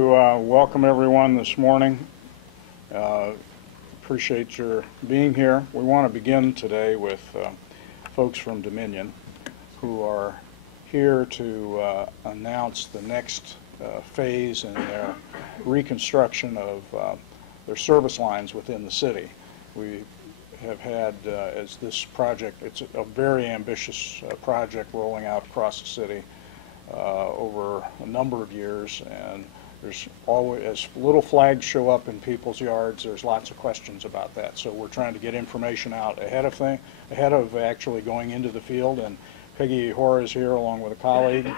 Welcome everyone this morning. Appreciate your being here. We want to begin today with folks from Dominion who are here to announce the next phase in their reconstruction of their service lines within the city. We have had, as this project, it's a very ambitious project rolling out across the city over a number of years, and there's always, as little flags show up in people's yards, there's lots of questions about that. So we're trying to get information out ahead of actually going into the field. And Peggy Ehora is here along with a colleague,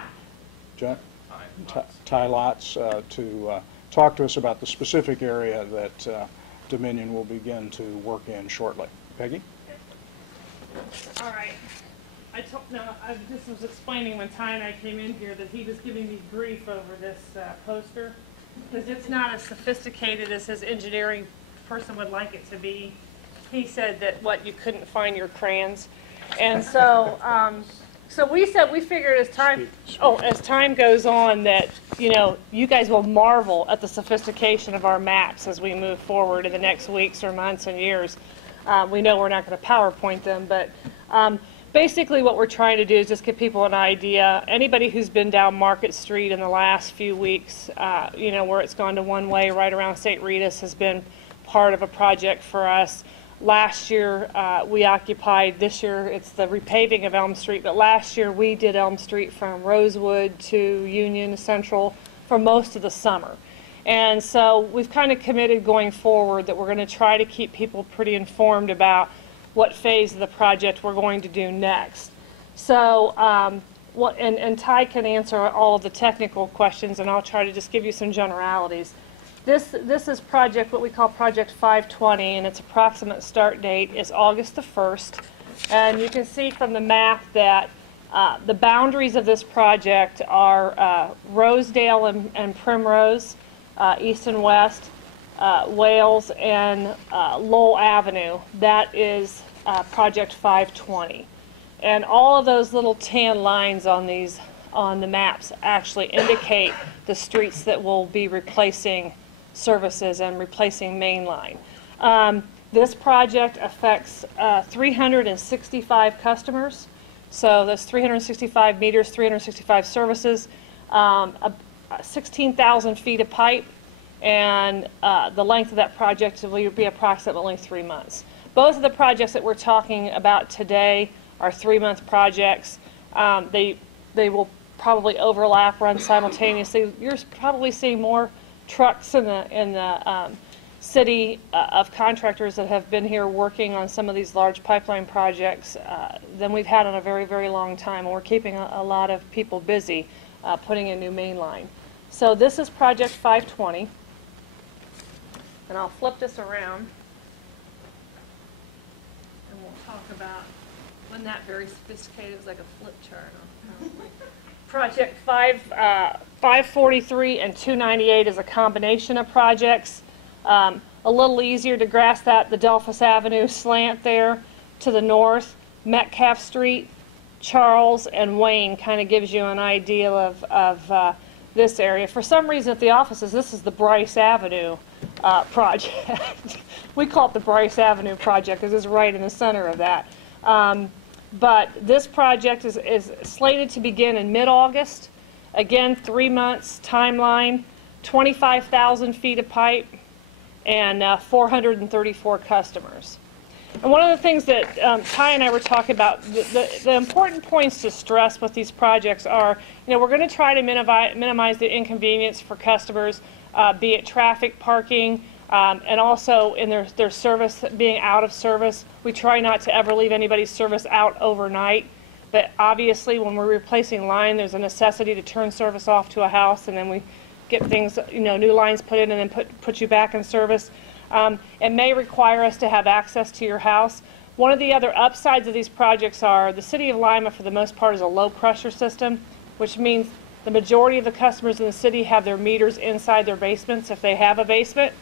Ty Lotz, to talk to us about the specific area that Dominion will begin to work in shortly. Peggy? All right. I just was explaining when Ty and I came in here that he was giving me grief over this poster because it's not as sophisticated as his engineering person would like it to be. He said that you couldn't find your crayons, and so we figured as time goes on that you guys will marvel at the sophistication of our maps as we move forward in the next weeks or months and years. We know we're not going to PowerPoint them, but basically what we're trying to do is just give people an idea. Anybody who's been down Market Street in the last few weeks, where it's gone to one way right around St. Rita's, has been part of a project for us. Last year we occupied, this year it's the repaving of Elm Street, but last year we did Elm Street from Rosewood to Union Central for most of the summer. And so we've kind of committed going forward that we're going to try to keep people pretty informed about what phase of the project we're going to do next. So, and Ty can answer all of the technical questions, and I'll try to just give you some generalities. This is what we call Project 520, and its approximate start date is August the 1st. And you can see from the map that the boundaries of this project are Rosedale and Primrose, east and west, Wales, and Lowell Avenue. That is Project 520. And all of those little tan lines on the maps actually indicate the streets that will be replacing services and replacing main line. This project affects 365 customers. So that's 365 meters, 365 services, 16,000 feet of pipe, and the length of that project will be approximately 3 months. Both of the projects that we're talking about today are 3-month projects. They will probably overlap, run simultaneously. You're probably seeing more trucks in the city of contractors that have been here working on some of these large pipeline projects than we've had in a very, very long time. And we're keeping a lot of people busy putting in new main line. So this is Project 520. And I'll flip this around, and we'll talk about, wasn't that very sophisticated? It was like a flip chart. Project 543 and 298 is a combination of projects. A little easier to grasp that, the Delphus Avenue slant there to the north, Metcalf Street, Charles, and Wayne kind of gives you an idea of this area. For some reason at the offices, this is the Bryce Avenue project. We call it the Bryce Avenue project because it's right in the center of that. But this project is slated to begin in mid-August. Again, 3 months timeline, 25,000 feet of pipe, and 434 customers. And one of the things that Ty and I were talking about, the important points to stress with these projects are, we're going to try to minimize the inconvenience for customers, be it traffic, parking, and also in their service being out of service. We try not to ever leave anybody's service out overnight. But obviously, when we're replacing line, there's a necessity to turn service off to a house, and then we get things, new lines put in, and then put you back in service. It may require us to have access to your house. One of the other upsides of these projects are the City of Lima, for the most part, is a low-pressure system, which means the majority of the customers in the city have their meters inside their basements if they have a basement.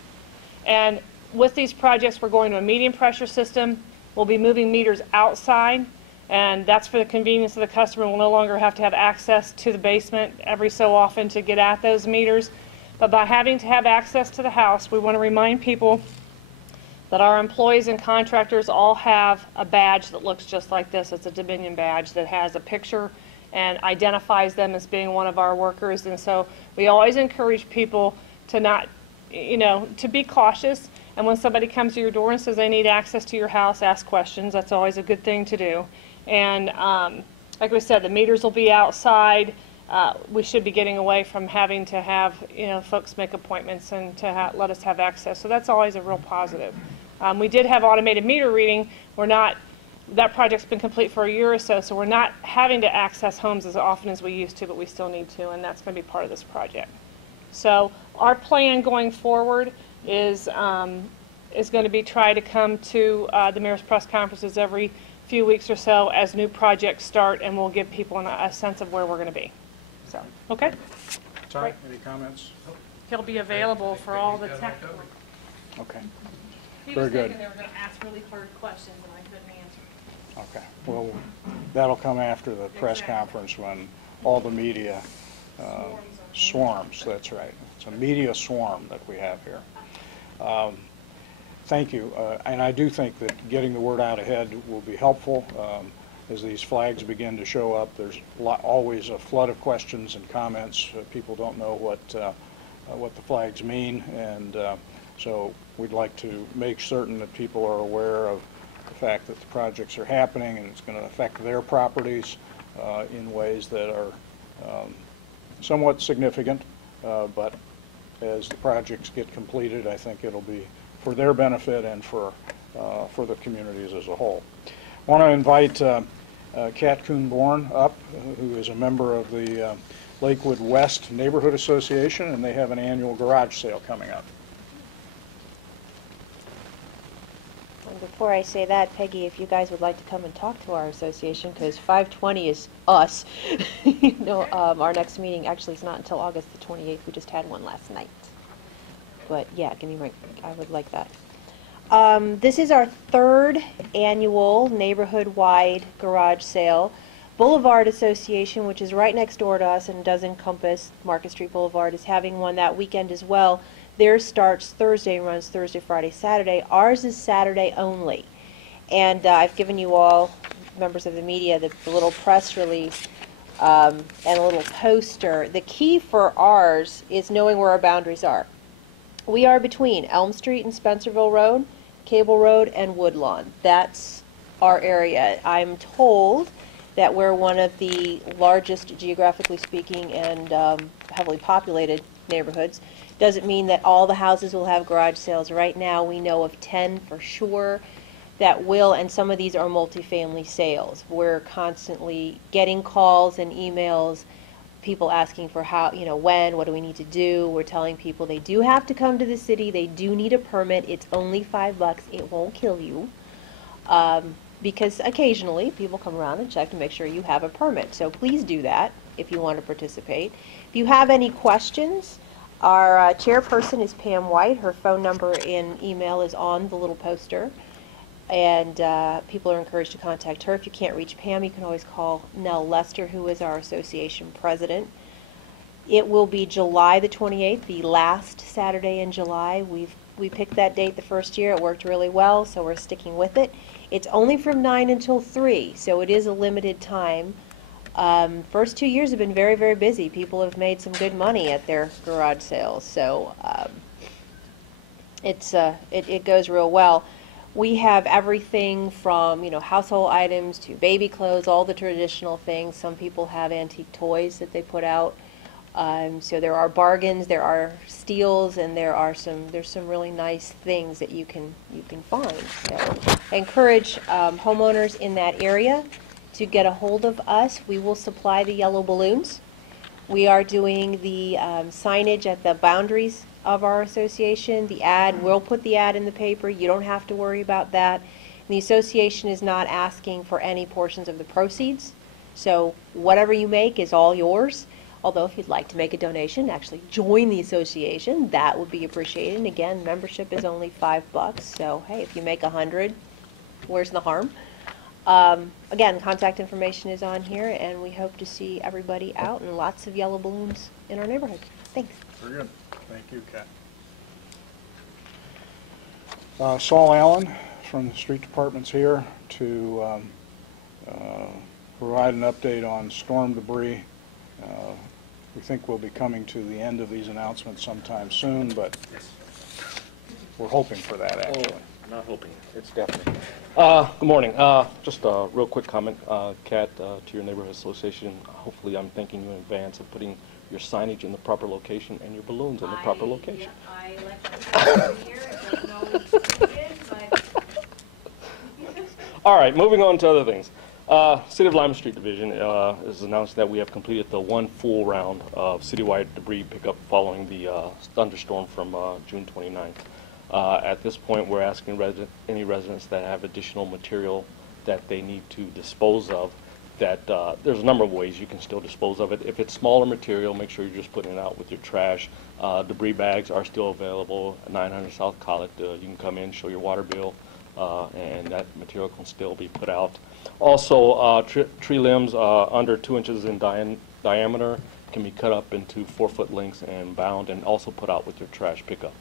And with these projects, we're going to a medium-pressure system. We'll be moving meters outside, and that's for the convenience of the customer. We'll no longer have to have access to the basement every so often to get at those meters. But by having to have access to the house, we want to remind people that our employees and contractors all have a badge that looks just like this. It's a Dominion badge that has a picture and identifies them as being one of our workers. And so we always encourage people to not, to be cautious. And when somebody comes to your door and says they need access to your house, ask questions. That's always a good thing to do. And like we said, the meters will be outside. We should be getting away from having to have, folks make appointments and to let us have access. So that's always a real positive. We did have automated meter reading. That project's been complete for a year or so, so we're not having to access homes as often as we used to, but we still need to, and that's going to be part of this project. So our plan going forward is going to be try to come to the mayor's press conferences every few weeks or so as new projects start, and we'll give people a sense of where we're going to be. So, okay? Ty, right. Any comments? He'll be available for all the tech work. Okay. He Very was good. thinking they were going to ask really hard questions, and I couldn't answer. Okay. Well, that'll come after the press conference when all the media swarms. That's right. It's a media swarm that we have here. Thank you. And I do think that getting the word out ahead will be helpful. As these flags begin to show up, there's always a flood of questions and comments. People don't know what the flags mean, and so we'd like to make certain that people are aware of the fact that the projects are happening and it's going to affect their properties in ways that are somewhat significant, but as the projects get completed, I think it'll be for their benefit and for the communities as a whole. I want to invite Kouns Born up, who is a member of the Lakewood West Neighborhood Association, and they have an annual garage sale coming up. And before I say that, Peggy, if you guys would like to come and talk to our association, because 520 is us. Our next meeting actually is not until August the 28th. We just had one last night. But yeah, I would like that. This is our third annual neighborhood-wide garage sale. Boulevard Association, which is right next door to us and does encompass Market Street Boulevard, is having one that weekend as well. Theirs starts Thursday and runs Thursday, Friday, Saturday. Ours is Saturday only. And I've given you all, members of the media, the little press release and a little poster. The key for ours is knowing where our boundaries are. We are between Elm Street and Spencerville Road, Cable Road, and Woodlawn. That's our area. I'm told that we're one of the largest, geographically speaking, and heavily populated neighborhoods. Doesn't mean that all the houses will have garage sales. Right now we know of 10 for sure that will, and some of these are multifamily sales. We're constantly getting calls and emails, people asking for how, when, what do we need to do. We're telling people they do have to come to the city, they do need a permit, it's only $5, it won't kill you. Because occasionally people come around and check to make sure you have a permit. So please do that if you want to participate. If you have any questions, our chairperson is Pam White. Her phone number and email is on the little poster. And people are encouraged to contact her. If you can't reach Pam, you can always call Nell Lester, who is our association president. It will be July the 28th, the last Saturday in July. We picked that date the first year. It worked really well, so we're sticking with it. It's only from 9 until 3, so it is a limited time. First 2 years have been very, very busy. People have made some good money at their garage sales, so it goes real well. We have everything from, household items to baby clothes, all the traditional things. Some people have antique toys that they put out. So there are bargains, there are steals, and there's some really nice things that you can find. So I encourage homeowners in that area to get a hold of us. We will supply the yellow balloons. We are doing the signage at the boundaries of our association. The ad, we'll put the ad in the paper. You don't have to worry about that. And the association is not asking for any portions of the proceeds. So whatever you make is all yours. Although if you'd like to make a donation, actually join the association, that would be appreciated. And again, membership is only $5. So hey, if you make 100, where's the harm? Again, contact information is on here, and we hope to see everybody out and lots of yellow balloons in our neighborhood. Thanks. Very good. Thank you, Kat. Saul Allen from the Street Department's here to provide an update on storm debris. We think we'll be coming to the end of these announcements sometime soon, but we're hoping for that, actually. Oh, not hoping. It's definitely. Good morning. Just a real quick comment, Kat, to your neighborhood association. Hopefully I'm thanking you in advance of putting your signage in the proper location and your balloons in the proper location. I let you here. I don't know who did, but... All right, moving on to other things. City of Lima Street Division has announced that we have completed the one full round of citywide debris pickup following the thunderstorm from June 29th. At this point, we're asking any residents that have additional material that they need to dispose of, that there's a number of ways you can still dispose of it. If it's smaller material, make sure you're just putting it out with your trash. Debris bags are still available at 900 South Collett. You can come in, show your water bill, and that material can still be put out. Also, tree limbs under 2 inches in diameter can be cut up into 4-foot lengths and bound and also put out with your trash pickup.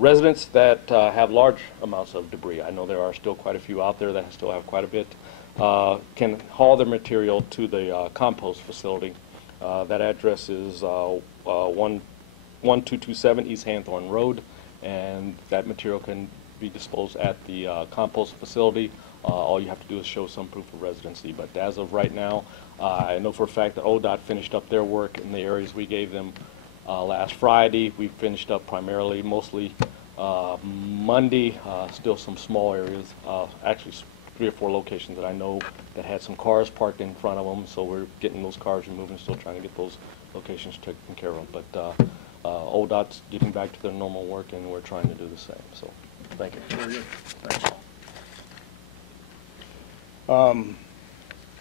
Residents that have large amounts of debris, I know there are still quite a few out there that still have quite a bit, can haul their material to the compost facility. That address is 1227 East Hanthorne Road, and that material can be disposed at the compost facility. All you have to do is show some proof of residency. But as of right now, I know for a fact that ODOT finished up their work in the areas we gave them last Friday. We finished up primarily, mostly Monday, still some small areas, actually 3 or 4 locations that I know that had some cars parked in front of them, so we're getting those cars removed and still trying to get those locations taken care of. But ODOT's getting back to their normal work, and we're trying to do the same. So, thank you. Very good. Thanks.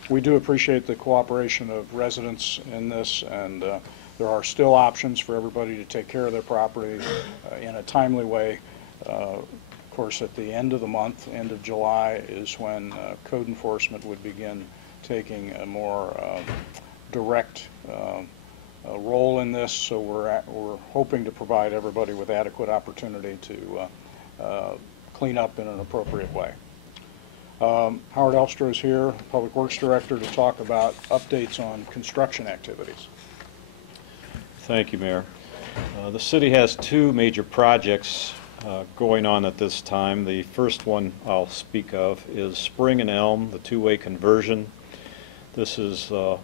We do appreciate the cooperation of residents in this, and there are still options for everybody to take care of their property in a timely way. Of course, at the end of the month, end of July, is when code enforcement would begin taking a more direct role in this. So we're hoping to provide everybody with adequate opportunity to clean up in an appropriate way. Howard Elstro is here, Public Works Director, to talk about updates on construction activities. Thank you, Mayor. The city has 2 major projects going on at this time. The first one I'll speak of is Spring and Elm, the 2-way conversion. This is a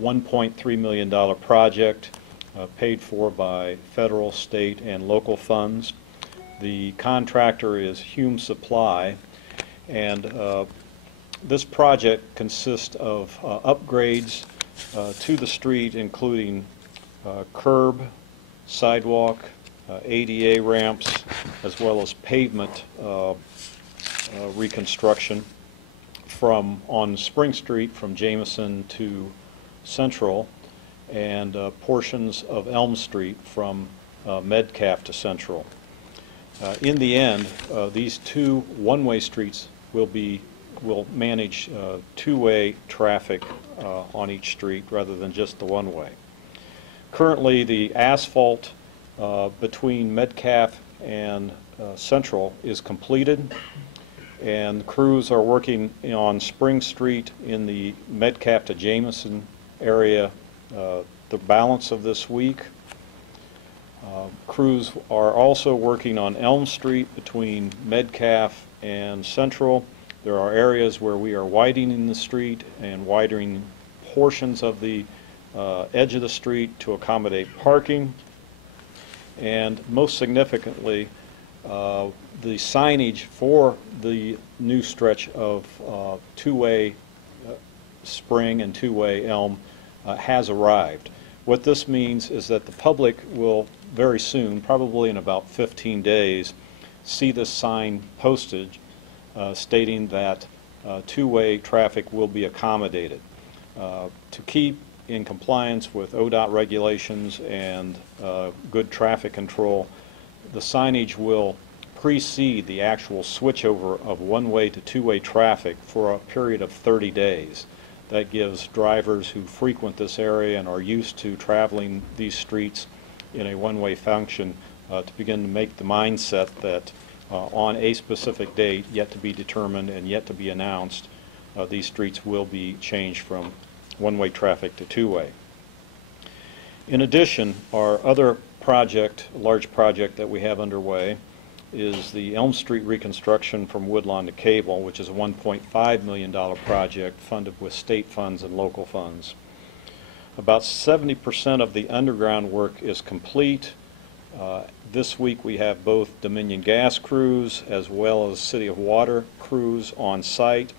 $1.3 million project paid for by federal, state, and local funds. The contractor is Hume Supply, and this project consists of upgrades to the street, including curb, sidewalk, ADA ramps, as well as pavement reconstruction on Spring Street from Jameson to Central, and portions of Elm Street from Metcalf to Central. In the end, these 2 one-way streets will manage 2-way traffic on each street rather than just the one-way. Currently, the asphalt between Metcalf and Central is completed, and crews are working on Spring Street in the Metcalf to Jameson area the balance of this week. Crews are also working on Elm Street between Metcalf and Central. There are areas where we are widening the street and widening portions of the edge of the street to accommodate parking. And most significantly, the signage for the new stretch of 2-way Spring and 2-way Elm has arrived. What this means is that the public will very soon, probably in about 15 days, see this sign posted stating that 2-way traffic will be accommodated. To keep in compliance with ODOT regulations and good traffic control, the signage will precede the actual switchover of one-way to two-way traffic for a period of 30 days. That gives drivers who frequent this area and are used to traveling these streets in a one-way function to begin to make the mindset that on a specific date, yet to be determined and yet to be announced, these streets will be changed from one-way traffic to two-way. In addition, our other project, large project that we have underway, is the Elm Street reconstruction from Woodlawn to Cable, which is a $1.5 million project funded with state funds and local funds. About 70% of the underground work is complete. This week we have both Dominion gas crews as well as City of Water crews on site.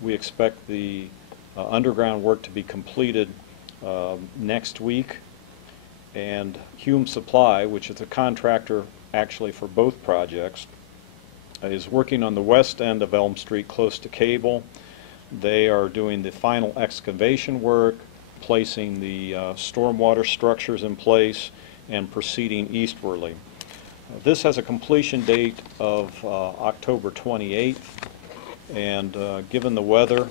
We expect the underground work to be completed next week. And Hume Supply, which is a contractor actually for both projects, is working on the west end of Elm Street close to Cable. They are doing the final excavation work, placing the stormwater structures in place, and proceeding eastwardly. This has a completion date of October 28th, and given the weather,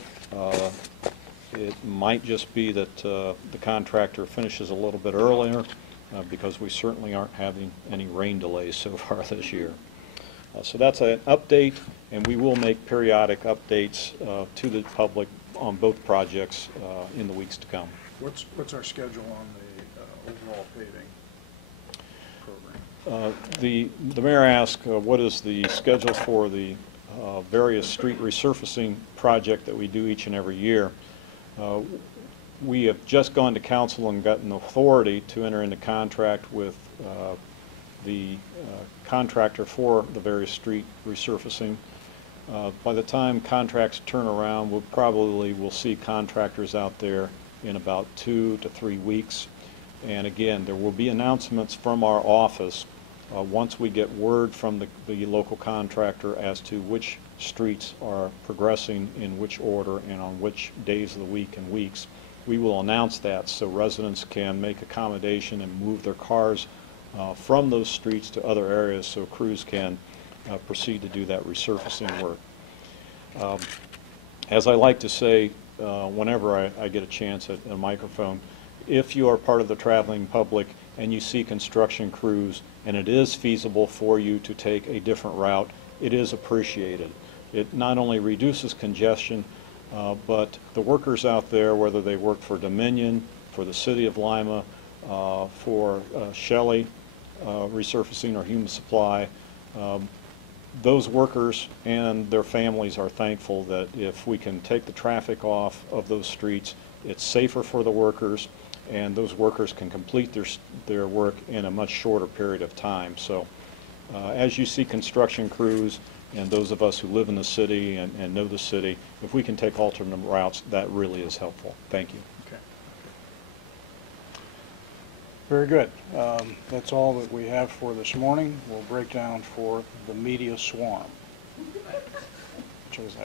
it might just be that the contractor finishes a little bit earlier because we certainly aren't having any rain delays so far this year. So that's an update, and we will make periodic updates to the public on both projects in the weeks to come. What's our schedule on the overall paving program? The mayor asked what is the schedule for the various street resurfacing project that we do each and every year. We have just gone to council and gotten authority to enter into contract with the contractor for the various street resurfacing. By the time contracts turn around, we'll see contractors out there in about 2 to 3 weeks. And again, there will be announcements from our office once we get word from the local contractor as to which streets are progressing in which order and on which days of the week and weeks. We will announce that so residents can make accommodation and move their cars from those streets to other areas so crews can proceed to do that resurfacing work. As I like to say whenever I get a chance at a microphone, if you are part of the traveling public and you see construction crews and it is feasible for you to take a different route, it is appreciated. It not only reduces congestion, but the workers out there, whether they work for Dominion, for the City of Lima, for Shelley resurfacing or Hume Supply, those workers and their families are thankful that if we can take the traffic off of those streets, it's safer for the workers, and those workers can complete their work in a much shorter period of time. So as you see construction crews and those of us who live in the city and know the city, if we can take alternate routes, that really is helpful. Thank you. Okay. Very good. That's all that we have for this morning. We'll break down for the media swarm. Which is